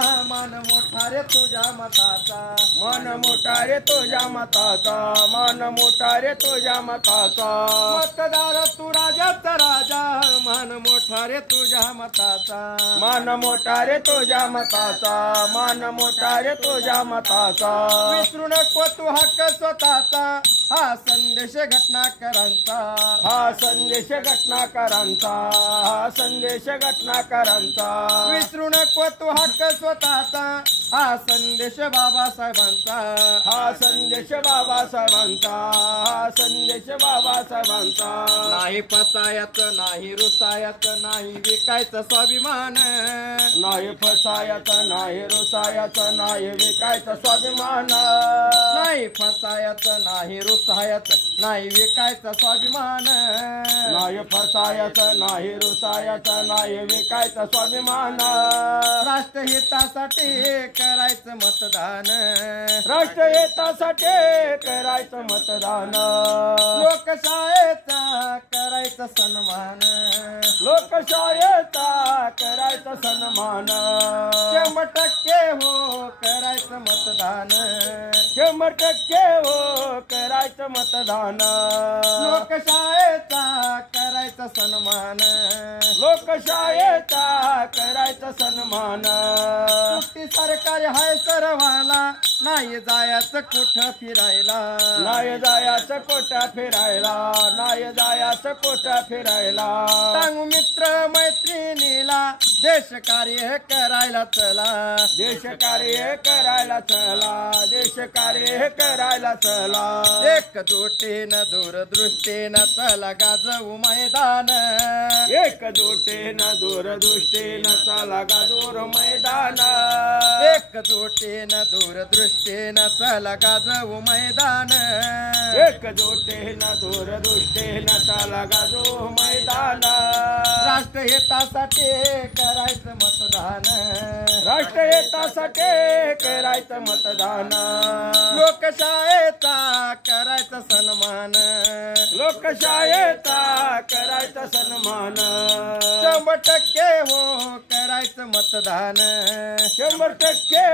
मन मोठा रे तुझ्या मताचा, मन मोठा रे तुझ्या मताचा, मन मोठा रे तुझ्या मताचा. मतदार तू राजाचा राजा, मन मोठा रे तुझ्या मताचा, मन मोठा रे तुझ्या मताचा, मन मोठा रे तुझ्या मताचा. विसरू नको तू हक्क स्वतःचा, हा संदेश घटनाकरांचा, हा संदेश घटनाकरांचा, हा संदेश घटनाकरांचा. विसरू नको तू हक्क स्वतःचा, हा संदेश बाबासाहेबांचा, हा संदेश बाबासाहेबांचा, हा संदेश बाबासाहेबांचा. नाही फसायचं नाही रुसायचं नाही विकायचं स्वाभिमान, नाही फसायचं नाही रुसायचं नाही विकायचं स्वाभिमान. नाही फसायचं नाही रुसायचं नाही विकायचं स्वाभिमान, नाही फसायचं नाही रुसायचं नाही विकायचं स्वाभिमान. राष्ट्रहितासाठी करायचं मतदान, राष्ट्रहितासाठी करायचं मतदान. लोकशाहीचा करायचा सन्मान, लोकशाहीचा करायचं सन्मान. 100% हो करायचं मतदान, 100% हो करायचं मतदान. लोकशाहीचा करायचा सन्मान, लोकशाहीचा करायचं सन्मान. सुट्टी सरकारी हाय सर्वाला, नाही जायचं कुठं फिरायला, नाही जायचं कोटा फिरायला, नाही जायचं कोटा फिरायला. सांगू मित्र मैत्रिणीला, देश कार्य करायला चला, देश कार्य करायला चला, देश कार्य करायला चला. एकजुटीनं दूरदृष्टीनं चला गाजवू मैदान, एकजुटीनं दूरदृष्टीनं चला गाजूर मैदान. एकजुटीनं दूरदृष्टीनं चला गाजवू मैदान, एकजुटीनं दूरदृष्टीनं चला गाजू मैदान. राष्ट्रहितासाठी करायचं मतदान, राष्ट्रहितासाठी करायचं मतदान. लोकशाहीचा करायचा सन्मान, लोकशाहीचा करायचा सन्मान. 100% हो करायचं मतदान, 100%